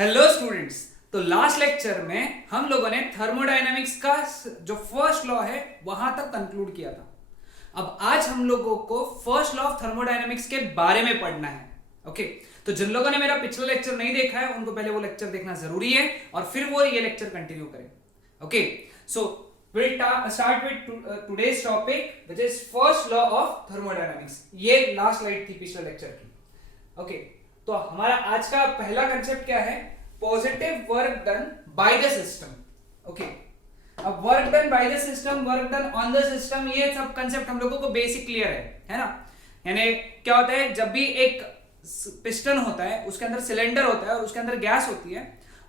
Hello students. तो last lecture में हम लोगों ने थर्मोडायनामिक्स का जो फर्स्ट लॉ है वहां तक कंक्लूड किया था। अब आज हम लोगों को फर्स्ट लॉ ऑफ थर्मोडायनामिक्स के बारे में पढ़ना है। ओके, तो जिन लोगों ने मेरा पिछला लेक्चर नहीं देखा है उनको पहले वो लेक्चर देखना जरूरी है और फिर वो ये लेक्चर कंटिन्यू करें। Okay, so we'll start with today's topic, which is first law of thermodynamics। ये लास्ट स्लाइड थी पिछले लेक्चर की। ओके, तो हमारा आज का पहला कंसेप्ट क्या है? Positive work done by the system. Okay, अब work done by the system, work done on the system, ये सब कंसेप्ट हम लोगों को बेसिक क्लियर है ना। यानी क्या होता है, जब भी एक पिस्टन होता है उसके अंदर सिलेंडर होता है और उसके अंदर गैस होती है।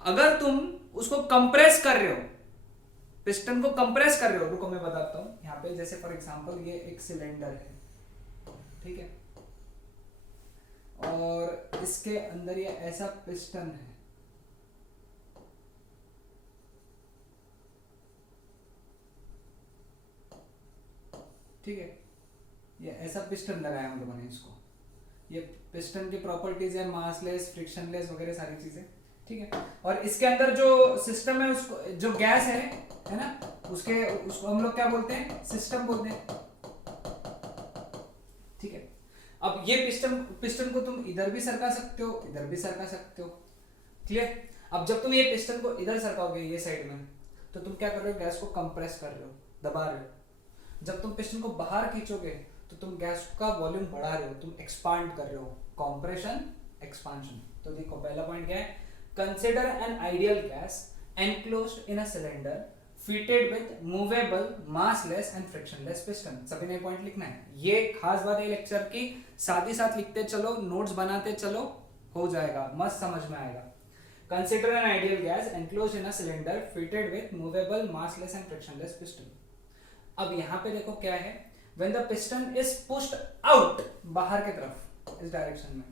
अगर तुम उसको कंप्रेस कर रहे हो, पिस्टन को कंप्रेस कर रहे हो, रुको मैं बताता हूं। यहाँ पे जैसे फॉर एग्जांपल ये एक सिलेंडर है, ठीक है, और इसके अंदर ये ऐसा पिस्टन है। ठीक है, ये ऐसा पिस्टन लगाया हम लोगों ने इसको। ये पिस्टन की प्रॉपर्टीज है मासलेस, फ्रिक्शनलेस वगैरह सारी चीजें, ठीक है। और इसके अंदर जो सिस्टम है, उसको जो गैस है ना, उसको हम लोग क्या बोलते हैं? सिस्टम बोलते हैं, ठीक है। अब ये पिस्टन को तुम इधर भी सरका सकते हो, इधर भी सरका सकते हो, क्लियर। अब जब तुम ये पिस्टन को इधर सरकाओगे ये साइड में, तो तुम क्या कर रहे हो? गैस को कंप्रेस कर रहे हो, दबा रहे हो। जब तुम पिस्टन को बाहर खींचोगे तो तुम गैस का वॉल्यूम बढ़ा रहे हो, तुम एक्सपांड कर रहे हो, कंप्रेशन एक्सपांशन। तो देखो पहला पॉइंट क्या है? Consider an ideal gas enclosed in a cylinder fitted with movable massless and frictionless piston। सभी ने पॉइंट लिखना है। ये खास बात है लेक्चर की, साथ ही साथ लिखते चलो, नोट्स बनाते चलो, हो जाएगा, मस्त समझ में आएगा। Consider an ideal gas enclosed in a cylinder fitted with movable massless and frictionless piston. अब यहाँ पे देखो क्या है, when the piston is pushed out, बाहर की तरफ इस डायरेक्शन में,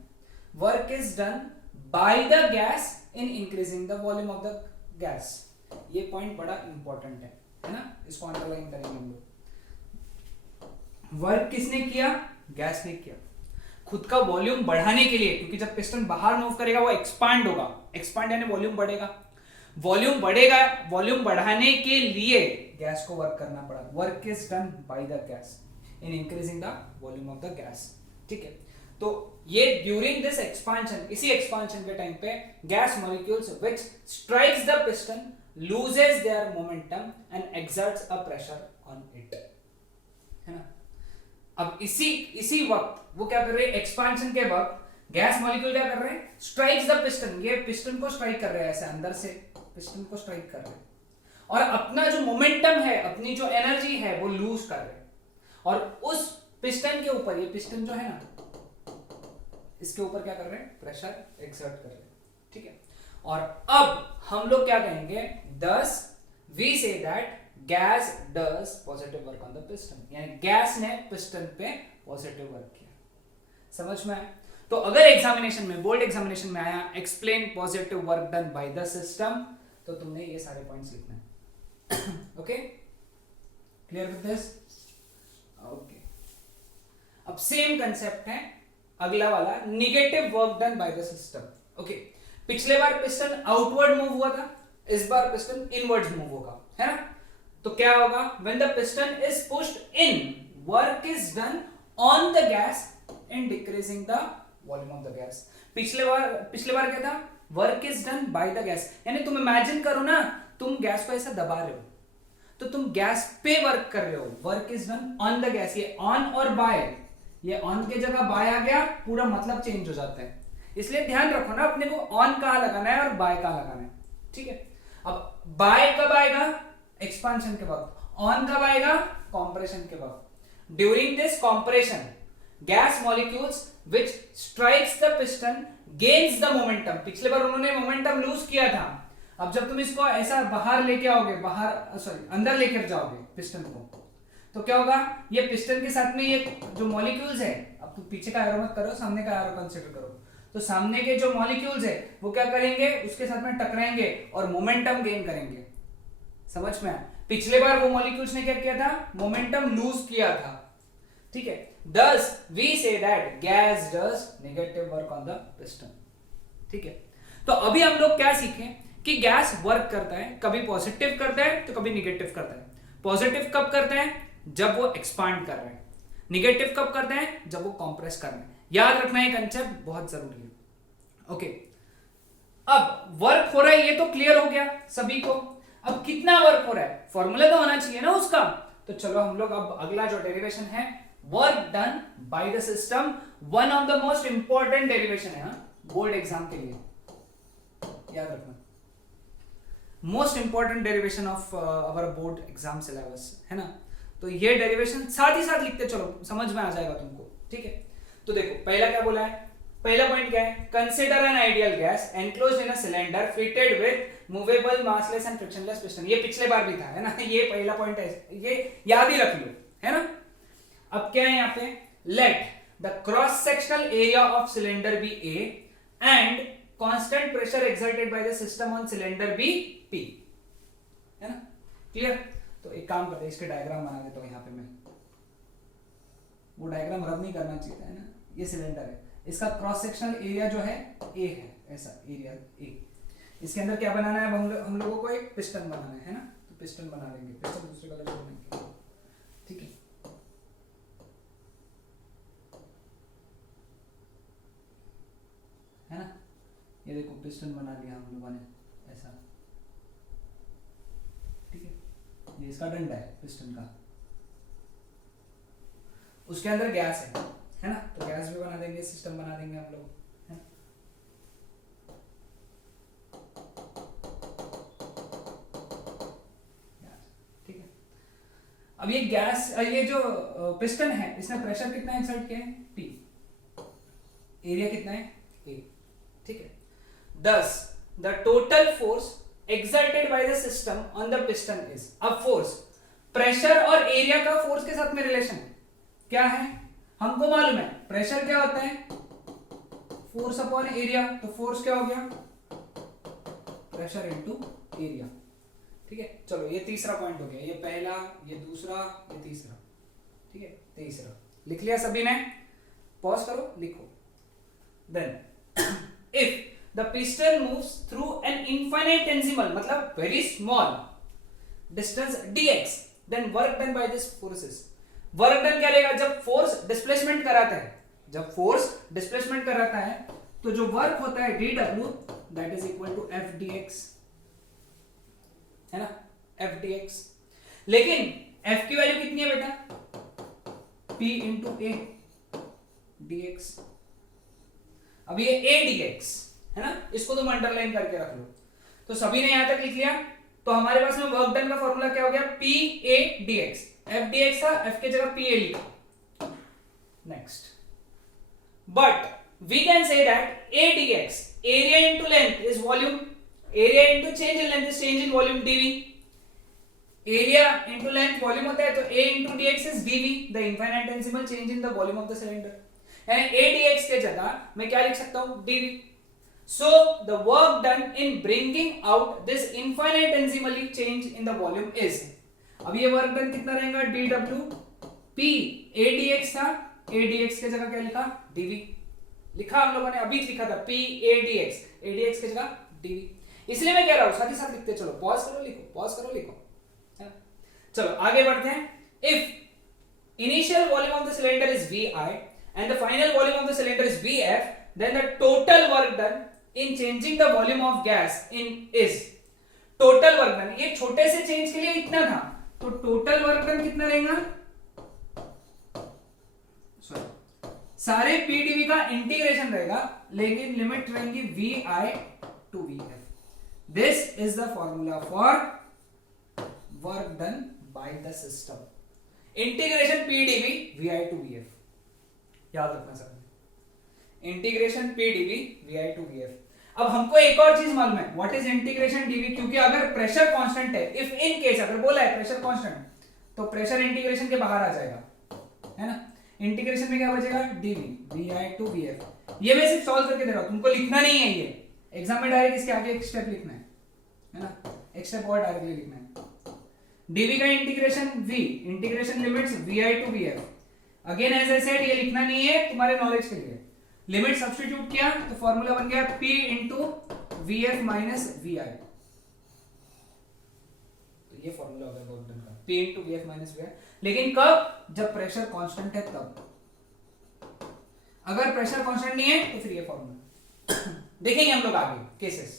work is done by the gas in increasing the volume of the gas. ये पॉइंट बड़ा इंपॉर्टेंट है ना, इसको अंडरलाइन करेंगे हम लोग। वर्क किसने किया? गैस ने किया, खुद का वॉल्यूम बढ़ाने के लिए, क्योंकि जब पिस्टन बाहर मूव करेगा वो एक्सपांड होगा, एक्सपांड यानी वॉल्यूम बढ़ेगा, वॉल्यूम बढ़ेगा, वॉल्यूम बढ़ाने के लिए गैस को वर्क करना पड़ा। Work is done by the gas in increasing the volume of the gas, ठीक है। तो ये ड्यूरिंग दिस एक्सपांशन, इसी एक्सपांशन के टाइम पे gas molecules which strikes the piston loses their momentum and exerts a pressure on it, है ना। अब इसी वक्त वो क्या कर रहे हैं? एक्सपांशन के वक्त गैस मॉलिक्यूल क्या कर रहे हैं? स्ट्राइक्स द पिस्टन, ये पिस्टन को स्ट्राइक कर रहे हैं, ऐसे अंदर से पिस्टन को स्ट्राइक कर रहे हैं, और अपना जो मोमेंटम है, अपनी जो एनर्जी है वो लूज कर रहे हैं। और उस पिस्टन के ऊपर, ये पिस्टन जो है ना, इसके ऊपर क्या कर रहे हैं? प्रेशर एक्सर्ट कर रहे हैं, ठीक है। और अब हम लोग क्या कहेंगे? thus we say that gas does positive work on the piston, यानी गैस ने पिस्टन पे पॉजिटिव वर्क किया। समझ में आया? तो अगर एग्जामिनेशन में, बोर्ड एग्जामिनेशन में आया explain positive work done by the system, तो तुमने ये सारे पॉइंट्स लिखना है। Okay, clear with this? Okay, अब सेम कंसेप्ट है अगला वाला, negative work done by the system. Okay, पिछले बार पिस्टन आउटवर्ड मूव हुआ था, इस बार पिस्टन इनवर्ड्स मूव होगा, है ना। तो क्या होगा? When the piston is pushed in, work is done on the gas in decreasing the volume of the gas. पिछले बार क्या था? Work is done by the gas, यानी तुम इमेजिन करो ना, तुम गैस को ऐसा दबा रहे हो, तो तुम गैस पे वर्क कर रहे हो, work is done on the gas. ये ऑन और बाय, ये ऑन की जगह बाय आ गया, पूरा मतलब चेंज हो जाता है। इसलिए ध्यान रखो ना, अपने को ऑन कहां लगाना है और बाय कहां लगाना है, ठीक है। अब बाय कब आएगा? एक्सपांशन के वक्त। ऑन कब आएगा? कंप्रेशन के वक्त। During this compression gas molecules which strikes the piston gains the momentum. पिछले बार उन्होंने मोमेंटम लूज किया था। अब जब तुम इसको ऐसा बाहर लेके आओगे, अंदर लेकर जाओगे पिस्टन को, तो क्या होगा? ये पिस्टन के साथ में ये जो मॉलिक्यूल्स है, अब तुम पीछे का एरो मत करो, सामने का एरो कंसीडर करो। तो सामने के जो मॉलिक्यूल्स है वो क्या करेंगे? उसके साथ में टकराएंगे और मोमेंटम गेन करेंगे। समझ में आया? पिछले बार वो मॉलिक्यूल्स ने क्या किया था? मोमेंटम लूज किया था, ठीक है। thus we say that gas does negative work on the piston, ठीक है। तो अभी हम लोग क्या सीखे कि गैस वर्क करता है, कभी पॉजिटिव करता है तो कभी निगेटिव करता है। पॉजिटिव कब करता है? जब वो एक्सपांड कर रहे हैं। निगेटिव कब करते हैं? जब वो कंप्रेस कर रहे हैं। याद रखना है कंसेप्ट, बहुत जरूरी है। ओके, अब वर्क हो रहा है ये तो क्लियर हो गया सभी को। अब कितना वर्क हो रहा है फॉर्मूला तो होना चाहिए ना उसका। तो चलो हम लोग अब अगला जो डेरिवेशन है, work done by the system, one of the most important derivation है बोर्ड एग्जाम के लिए, याद रखना। Most important derivation of our board exam syllabus है ना। तो ये डेरिवेशन साथ ही साथ लिखते चलो, समझ में आ जाएगा तुमको, ठीक है। तो देखो पहला क्या बोला है, पहला पॉइंट क्या है, consider an ideal gas enclosed in a cylinder fitted with movable massless and frictionless piston. ये पिछले बार भी था है ना, ये पहला पॉइंट है, ये याद ही रख लो है ना। अब क्या है यहाँ पे, let the cross sectional area of cylinder b a and constant pressure exerted by the system on cylinder b p, है ना, क्लियर। तो एक काम करते हैं, इसके डायग्राम बना देता हूं यहाँ पे मैं। वो डायग्राम रब नहीं करना चाहिए है ना। ये सिलेंडर है, इसका क्रॉस सेक्शनल एरिया जो है ए है, ऐसा एरिया ए। इसके अंदर क्या बनाना है हम लोगों को, एक पिस्टन बनाना है ना। तो पिस्टन बना लेंगे, पिस्टन दूसरे कलर से बनाएंगे, ठीक है। है ना, ये देखो पिस्टन बना लिया हम लोगों ने ऐसा, ठीक है। ये इसका डंडा है पिस्टन का, उसके अंदर गैस है ना। तो गैस भी बना देंगे, सिस्टम बना देंगे हम लोग, है ना? ठीक है। अब ये गैस, ये जो पिस्टन है, इसने प्रेशर कितना एक्सर्ट किया है, P, एरिया कितना है A, ठीक है। Thus, the total force exerted by the system on the piston is, अब फोर्स, प्रेशर और एरिया का फोर्स के साथ में रिलेशन क्या है हमको मालूम है। प्रेशर क्या होता है, फोर्स अपॉन एरिया। तो फोर्स क्या हो गया, प्रेशर इनटू एरिया, ठीक है। चलो ये तीसरा पॉइंट हो गया, ये पहला, ये दूसरा, ये तीसरा, ठीक है। तीसरा लिख लिया सभी ने, पॉज करो लिखो। Then if the piston moves through an infinitesimal, मतलब very small distance dx, then work done by this forces, work done क्या रहेगा, जब फोर्स डिस्प्लेसमेंट कराता है, जब फोर्स डिस्प्लेसमेंट कराता है तो जो वर्क होता है dw, that is equal to f dx, है ना, f dx। लेकिन f की वैल्यू कितनी है बेटा, p into a dx। अब ये a dx है ना, इसको तुम अंडरलाइन करके रख लो। तो सभी ने यहां तक लिख लिया। तो हमारे पास में वर्क डन का फॉर्मूला क्या हो गया, P A dx, F dx था, F की जगह P A लिखा। Next, but we can say that A dx, area into length is volume, area into change in length is change in volume dv। Area into length volume होता है, तो A into dx is dv, the infinitesimal change in the volume of the cylinder. यानी A dx के जगह मैं क्या लिख सकता हूं, dv। So the work done in bringing out this infinitesimally change in the volume is, अब ये वर्क डन कितना रहेगा, dw, p a dx था, a dx के जगह क्या लिखा, dv लिखा हम लोगों ने, अभी लिखा था p a dx, a dx के जगह dv। इसलिए मैं कह रहा हूं साथ ही साथ लिखते चलो, पॉज करो लिखो, पॉज करो लिखो, है ना। चलो आगे बढ़ते हैं। If initial volume of the cylinder is vi and the final volume of the cylinder is vf, then the total work done in changing the volume of gas in is, total work done, ये छोटे से change के लिए इतना था, तो total work done कितना रहेगा, सारे पीडीवी का इंटीग्रेशन रहेगा, लेकिन लिमिट रहेंगी v i to v f. This is the formula for work done by the system, integration PdV v i to v f, याद रखना sir, integration PdV v i to v f. अब हमको एक और चीज मालूम है, व्हाट इज इंटीग्रेशन डीवी, क्योंकि अगर प्रेशर कांस्टेंट है, इफ इन केस अगर बोला है प्रेशर कांस्टेंट, तो प्रेशर इंटीग्रेशन के बाहर आ जाएगा, है ना। इंटीग्रेशन में क्या बचेगा, dv v i to v f. ये मैं सिर्फ सॉल्व करके दे रहा हूं, तुमको लिखना नहीं है, ये एग्जाम में डायरेक्ट इसके आगे एक स्टेप लिखना है ना, एक स्टेप और डायरेक्टली लिखना है। डीवी का integration v, integration limits v i to v f. Again as I said, ये लिखना नहीं है, तुम्हारे नॉलेज के लिए। लिमिट सब्स्टिट्यूट किया तो फॉर्मूला बन गया P into VF minus VI, तो ये फॉर्मूला हो गया वर्क डन का, P into VF minus VI। लेकिन कब? जब प्रेशर कांस्टेंट है तब। अगर प्रेशर कांस्टेंट नहीं है तो फिर ये फॉर्मूला देखेंगे हम लोग आगे केसेस,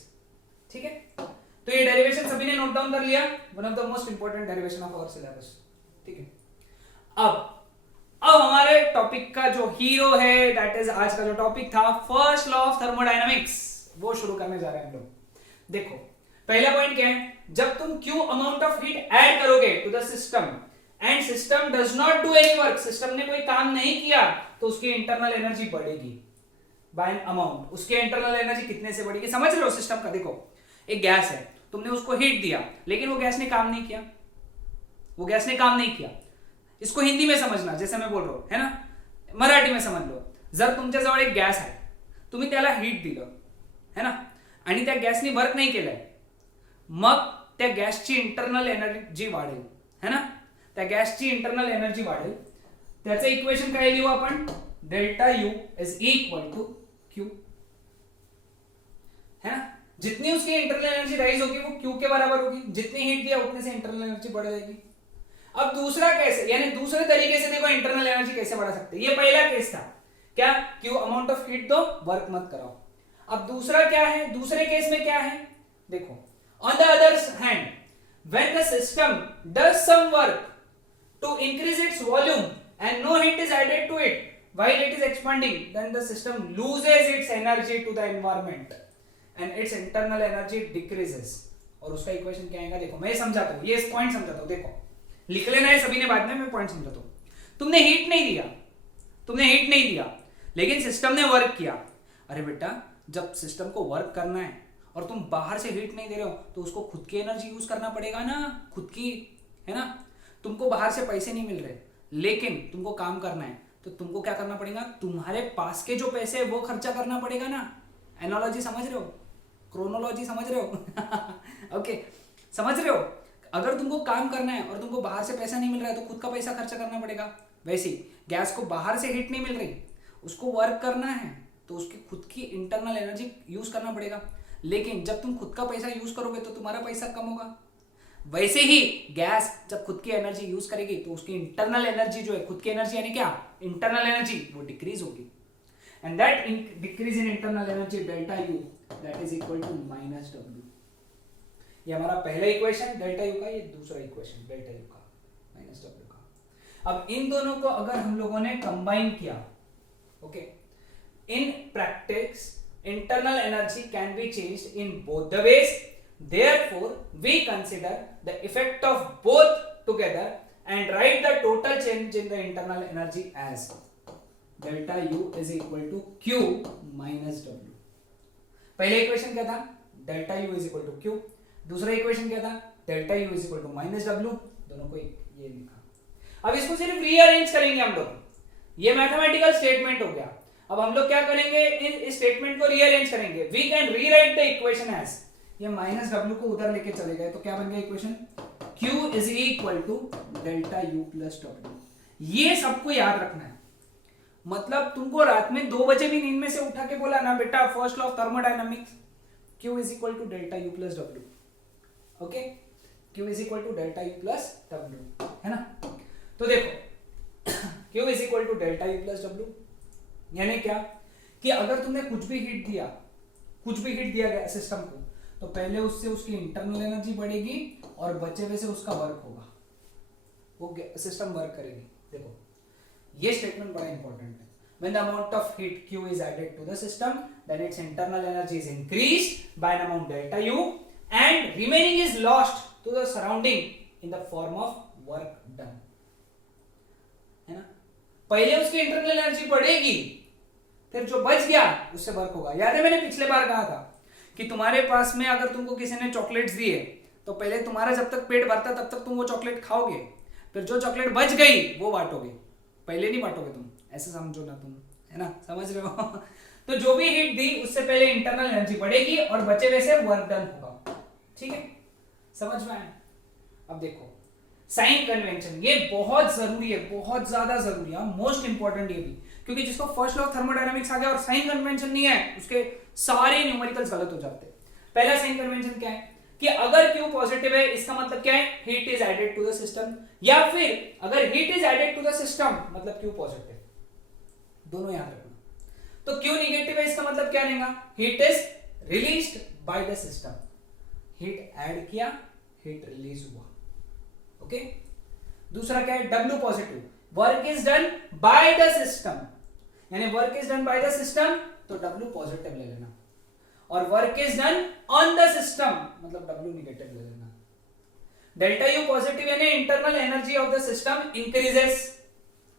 ठीक है। तो ये डेरिवेशन सभी ने नोट डाउन कर लिया, one of the most important derivation of our syllabus, ठीक है। अब हमारे टॉपिक का जो हीरो है, दैट इज आज का जो टॉपिक था फर्स्ट लॉ ऑफ थर्मोडायनामिक्स, वो शुरू करने जा रहे हैं हम लोग। देखो पहला पॉइंट क्या है, जब तुम Q amount of heat add करोगे to the system and system does not do any work, system ने कोई काम नहीं किया, तो उसकी इंटरनल एनर्जी बढ़ेगी बाय एन अमाउंट। उसकी इंटरनल एनर्जी कितने से बढ़ेगी, समझ रहे हो सिस्टम का? देखो एक गैस है, तुमने उसको हीट दिया, लेकिन वो गैस ने काम नहीं किया, वो गैस ने काम नहीं किया। इसको हिंदी में समझना, जैसे मैं बोल रहा हूं, है ना, मराठी में समझ लो। जर तुमच्या जवळ एक गॅस आहे, तुम्ही त्याला हीट दिलं, है ना, आणि त्या गॅसने वर्क नाही केलंय, मग त्या गॅसची इंटरनल एनर्जी वाढेल, है ना, त्या गॅसची इंटरनल एनर्जी वाढेल। त्याचं इक्वेशन काय लिहू आपण? Delta u is equal to q, है ना। जितनी उसकी इंटरनल एनर्जी राइज होगी वो क्यू के बराबर होगी, जितनी हीट दिया उतने से इंटरनल एनर्जी बढ़ जाएगी। अब दूसरा कैसे, यानी दूसरे तरीके से देखो इंटरनल एनर्जी कैसे बढ़ा सकते हैं। ये पहला केस था, क्या? क्यू अमाउंट ऑफ हीट दो, वर्क मत कराओ। अब दूसरा क्या है, दूसरे केस में क्या है, देखो on the other hand when the system does some work to increase its volume and no heat is added to it while it is expanding, then the system loses its energy to the environment and its internal energy decreases. और उसका equation क्या आएगा, देखो मैं समझाता हूं, ये point समझाता हूं, देखो लिख लेना है सभी ने बाद में, मैं पॉइंट समझाता हूं। तुमने हीट नहीं दिया, तुमने हीट नहीं दिया, लेकिन सिस्टम ने वर्क किया। अरे बेटा, जब सिस्टम को वर्क करना है और तुम बाहर से हीट नहीं दे रहे हो, तो उसको खुद की एनर्जी यूज करना पड़ेगा ना, खुद की, है ना। तुमको बाहर से पैसे नहीं मिल रहे, लेकिन तुमको काम करना है, तो तुमको क्या करना पड़ेगा, तुम्हारे पास के जो पैसे है वो खर्चा करना पड़ेगा ना। एनालॉजी समझ रहे हो, क्रोनोलॉजी समझ रहे हो ओके, समझ रहे हो? अगर तुमको काम करना है और तुमको बाहर से पैसा नहीं मिल रहा है, तो खुद का पैसा खर्चा करना पड़ेगा। वैसे गैस को बाहर से हीट नहीं मिल रही, उसको वर्क करना है, तो उसकी खुद की इंटरनल एनर्जी यूज करना पड़ेगा। लेकिन जब तुम खुद का पैसा यूज करोगे तो तुम्हारा पैसा कम होगा। वैसे ही गैस जब खुद की एनर्जी यूज करेगी, तो उसकी इंटरनल एनर्जी जो है, खुद की एनर्जी यानी क्या, इंटरनल एनर्जी, वो डिक्रीज होगी। And that decrease in internal energy delta u, that is equal to minus डब्ल्यू। ये हमारा पहला इक्वेशन डेल्टा यू का, ये दूसरा इक्वेशन डेल्टा यू का माइनस डब्ल्यू का। अब इन दोनों को अगर हम लोगों ने कंबाइन किया, okay, in practice internal energy can be changed in both the ways, therefore we consider the effect of both together and write the total change in the internal energy as delta u is equal to q minus w। पहले equation क्या था, delta u is equal to q, दूसरा equation क्या था, delta u is equal to minus w, दोनों को ये लिखा। अब इसको सिर्फ रीअरेंज करेंगे हम लोग, ये मैथमेटिकल स्टेटमेंट हो गया। अब हम लोग क्या करेंगे, इस स्टेटमेंट को रीअरेंज करेंगे। We can rewrite the equation as, ये माइनस डब्ल्यू को उधर लेके चले गए, तो क्या बन गया equation, q is equal to delta u plus डब्ल्यू। ये सबको याद रखना है। मतलब तुमको रात में 2 बजे भी नींद में से उठा के बोला ना बेटा first law of thermodynamics, q is equal to delta u plus डब्ल्यू, okay, q is equal to delta u plus डब्ल्यू, है ना। तो देखो q is equal to delta u plus डब्ल्यू, यानी क्या कि अगर तुमने कुछ भी हीट दिया गया सिस्टम को, तो पहले उससे उसकी इंटरनल एनर्जी बढ़ेगी और बचे हुए से उसका वर्क होगा, वो सिस्टम वर्क करेगी। देखो ये स्टेटमेंट बड़ा इंपॉर्टेंट है। When the amount of heat Q is added to the system, then its internal energy is increased by an amount delta U, and remaining is lost to the surrounding in the form of work done, है ना। पहले उसकी internal energy बढ़ेगी, फिर जो बच गया उससे वर्क होगा। याद है मैंने पिछले बार कहा था कि तुम्हारे पास में अगर तुमको किसी ने चॉकलेट्स दिए, तो पहले तुम्हारा जब तक पेट भरता तब तक तुम वो चॉकलेट खाओगे, फिर जो चॉकलेट बच गई वो बांटोगे, पहले नहीं बांटोगे तुम, ऐसे समझो ना तुम, है ना, समझ रहे हो तो जो भी हीट दी उससे पहले इंटरनल एनर्जी बढ़ेगी और बचे हुए से वर्क डन होगा, ठीक है, समझ में आया। अब देखो साइन कन्वेंशन, ये बहुत जरूरी है, बहुत ज्यादा जरूरी है, मोस्ट इंपॉर्टेंट ये भी, क्योंकि जिसको फर्स्ट लॉ ऑफ थर्मोडायनामिक्स आ गया और साइन कन्वेंशन नहीं है, उसके सारे न्यूमेरिकल्स गलत हो जाते हैं। पहला साइन कन्वेंशन क्या है कि अगर Q पॉजिटिव है इसका मतलब क्या है, heat is added to the system, या फिर अगर heat is added to the system मतलब Q पॉजिटिव, दोनों याद रखना। तो Q निगेटिव है इसका मतलब क्या रहेगा, heat is released by the system, heat add किया, हीट रिलीज हुआ। ओके, दूसरा क्या है, W positive, work is done by the system, यानी work is done by the system तो W पॉजिटिव ले लेना, और work is done on the system मतलब W निगेटिव ले लेना। डेल्टा U पॉजिटिव यानी internal energy of the system increases,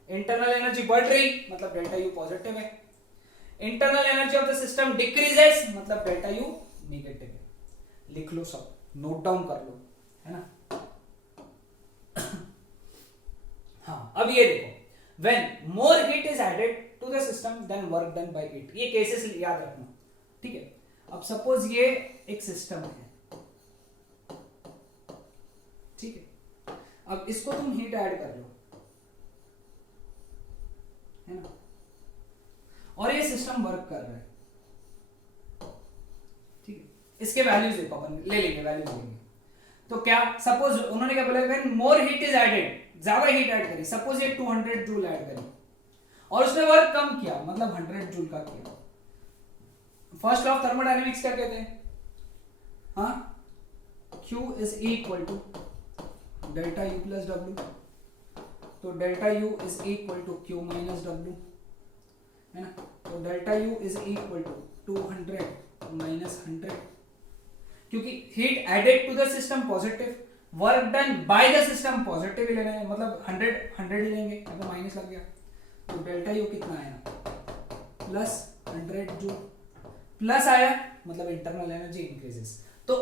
internal energy बढ़ रही मतलब डेल्टा U पॉजिटिव है। Internal energy of the system decreases मतलब डेल्टा U नेगेटिव है। लिख लो सब, नोट डाउन कर लो, है ना। हाँ, अब ये देखो, when more heat is added to the system than work done by it, ये केसेस याद रखना, ठीक है। अब सपोज ये एक सिस्टम है, ठीक है, अब इसको तुम हीट ऐड कर लो, है ना, और ये सिस्टम वर्क कर रहा है, ठीक है। इसके वैल्यूज देखो, अपन ले लेंगे वैल्यूज लेंगे। तो क्या सपोज उन्होंने क्या बोला, when more heat is added, ज्यादा हीट ऐड करी, सपोज ये 200 जूल ऐड करी और उसने वर्क कम किया मतलब 100 जूल का किया। फर्स्ट लॉ ऑफ थर्मोडायनेमिक्स क्या कहते हैं, हाँ, Q is equal to delta U plus W, तो delta U is equal to Q minus W, है ना। तो delta U is equal to 200 minus 100, क्योंकि heat added to the system positive, work done by the system positive ही लेना है, मतलब 100 ही लेंगे, अगर माइनस लग गया तो डेल्टा U कितना आया, प्लस 100 जूल, प्लस आया मतलब इंटरनल एनर्जी इंक्रीजेस। तो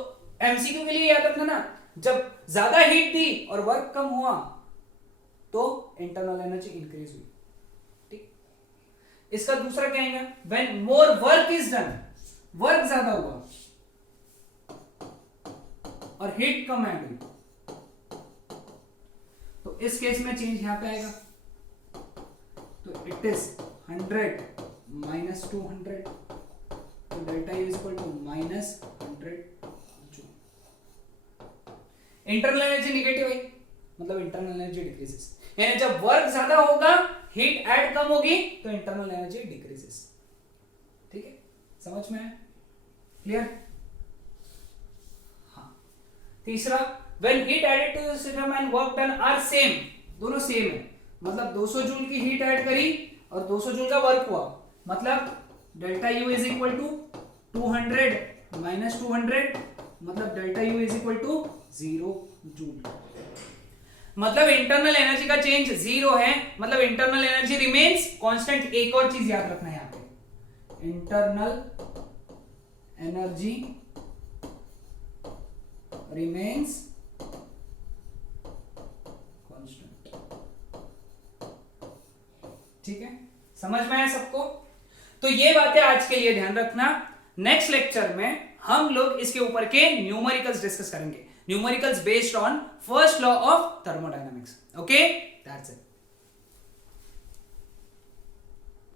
एमसीक्यू के लिए याद रखना ना, जब ज्यादा हीट दी और वर्क कम हुआ तो इंटरनल एनर्जी इंक्रीज हुई, ठीक। इसका दूसरा क्या आएगा, when more work is done, work ज्यादा हुआ और हीट कम ऐड हुई, तो इस केस में चेंज यहां पे आएगा, तो इट इज 100 माइनस 200, तो delta U is equal to minus 100 joule. Internal energy negative है मतलब इंटरनल एनर्जी डिक्रीजेस, यानी जब वर्क ज्यादा होगा हीट ऐड कम होगी तो इंटरनल एनर्जी डिक्रीजेस, ठीक है, समझ में है, क्लियर। हाँ, तीसरा, when heat added to the system and work done are same, दोनों सेम है, मतलब 200 जूल की हीट ऐड करी और 200 जूल का वर्क हुआ, मतलब delta U is equal to 200 minus 200 मतलब delta U is equal to 0 joule, मतलब इंटरनल एनर्जी का चेंज 0 है, मतलब इंटरनल एनर्जी रिमेन्स कांस्टेंट। एक और चीज याद रखना है यहां पे, इंटरनल एनर्जी रिमेन्स कांस्टेंट, ठीक है, समझ में आया सबको। तो ये बातें आज के लिए ध्यान रखना, नेक्स्ट लेक्चर में हम लोग इसके ऊपर के न्यूमेरिकल्स डिस्कस करेंगे, numericals based on first law of thermodynamics. Okay, that's it.